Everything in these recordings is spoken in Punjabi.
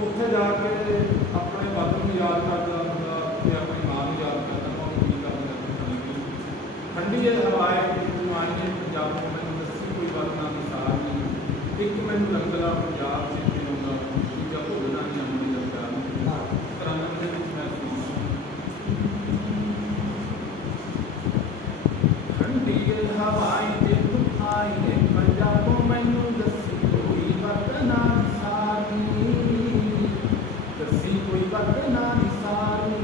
ਉੱਥੇ ਜਾ ਕੇ ਆਪਣੇ ਵਤਨ ਨੂੰ ਯਾਦ ਕਰਦਾ ਹੁੰਦਾ ਤੇ ਆਪਣੀ ਮਾਂ ਨੂੰ ਯਾਦ ਕਰਦਾ ਮੈਂ ਉਹ ਕੀ ਕਰਦਾ ਠੰਡੀ ਠੰਡੀ ਇਹ ਹਵਾਏ ਜਵਾਨੀ ਪੰਜਾਬ ਨੂੰ ਮੈਨੂੰ ਦੱਸੀ ਕੋਈ ਵਤਨਾਂ ਦੀ ਸਾਰ ਨਹੀਂ ਇੱਕ ਮੈਨੂੰ ਰੰਗਲਾ ਪੰਜਾਬ ਚੇਤੇ ਆਉਂਦਾ ਦੂਜਾ ਭੁੱਲਣਾ ਨਹੀਂ ਅੰਮ੍ਰਿਤ ਦਾ ਪਿਆਰ ਤਰੰਗ ਦੇ ਵਿੱਚ ਮੈਂ ਠੰਡੀ ਇਹ ਹਵਾਈ ਤੇ ਤੂੰ ਆਈ ਹੈ ਪੰਜਾਬੋਂ ਮੈਨੂੰ ਦੱਸੀ ਕੋਈ ਵਤਨਾ ਦੀ ਸਾਰੀ ਦੱਸੀ ਕੋਈ ਵਤਨਾ ਦੀ ਸਾਰੀ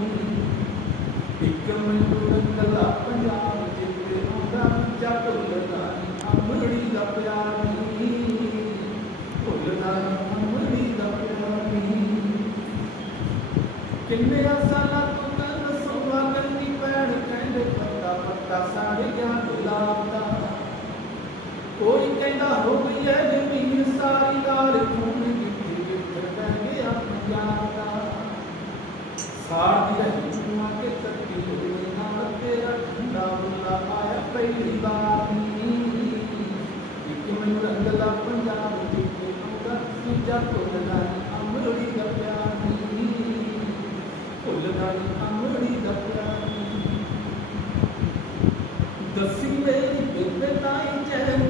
ਇੱਕ ਮੈਨੂੰ ਰੰਗਲਾ ਪੰਜਾਬ ਜਿੱਤੇ ਆਉਂਦਾ ਜੱਟ ਲਗਾ ਅੰਮੜੀ ਦਾ ਪਿਆਰ ਨਹੀਂ ਭੁੱਲਦਾ ਅੰਮੜੀ ਦਾ ਪਿਆਰ ਨਹੀਂ ਕਿੰਨੇ ਸਾਲਾਂ ਤੋਂ ਕੰਨ ਸੋਵਾ ਕੰਨੀ ਪੈਣ ਕਹਿੰਦੇ ਪੱਤਾ ਪੱਤਾ ਸਾਰੇ ਗੁਲਾਬ ਦਾ ਕੋਈ ਕਹਿੰਦਾ ਹੋ ਗਈ ਐ ਜ਼ਮੀਨ ਸਾਰੀ ਨਾਲ ਖੂਨ ਦੀ ਵਿਖਰ ਪੈ ਗਿਆ ਪੰਜਾਬ ਦਾ। ਸਾਰ ਰਹੀ ਚੁਮਾ ਕੇ ਤੱਕੀ ਹੋਏ ਨਾਲ ਤੇਰਾ ਠੰਡਾ ਬੁੱਲਾ ਆਇਆ ਪਹਿਲੀ ਵਾਰ ਨੀ ਇੱਕ ਮੈਨੂੰ ਰੰਗਲਾ ਪੰਜਾਬ ਜਿੱਤੇ ਆਉਂਦਾ ਦੂਜਾ ਭੁੱਲਦਾ ਨੀ ਦਾ ਪਿਆਰ ਨੀ ਭੁੱਲਦਾ ਨੀ ਦਾ ਪਿਆਰ ਨੀ ਦੱਸੀ ਮੇਰੀ ਬੇਬੇ ਤਾਈ ਚੈਨ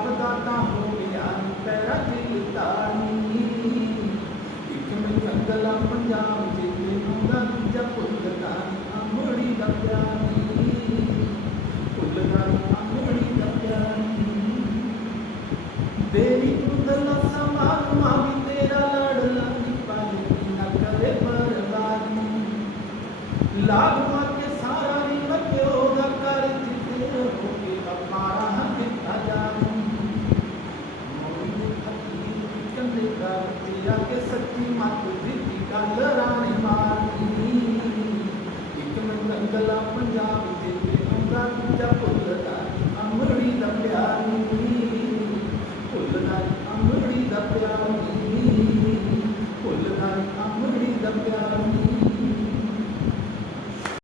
ਨਾਮ ਜੇ ਮੈਨੂੰ ਦਾ ਦੂਜਾ ਭੁੱਲਦਾ ਅੰਮੜੀ ਦਾ ਪਿਆਰੀ ਭੁੱਲਦਾ ਅੰਮੜੀ ਦਾ ਪਿਆਰੀ ਦੇਵੀ ਤੂੰ ਦਾ ਸਮਾ ਮਾਵੀ ਤੇਰਾ ਲੜ ਲਾਂਗੀ ਪਾਈ ਨਾ ਕਰੇ ਪਰਵਾਨੀ ਲਾਭ ਮਾ ਕੇ ਸਾਰਾ ਨੀ ਮੱਤਿਓ ਦਾ ਕਰ ਜਿਤੇ ਹੋ ਕੇ ਅਪਾਰਾ ਦਿੱਤਾ ਜਾਵੀ। ਮੋਰੀ ਦੇ ਫਕੀਰ ਕੰਦੇ ਦਾ ਤੇਰਾ ਕੇ ਸੱਚੀ ਮਾਤ ਦਿੱਤੀ Galera!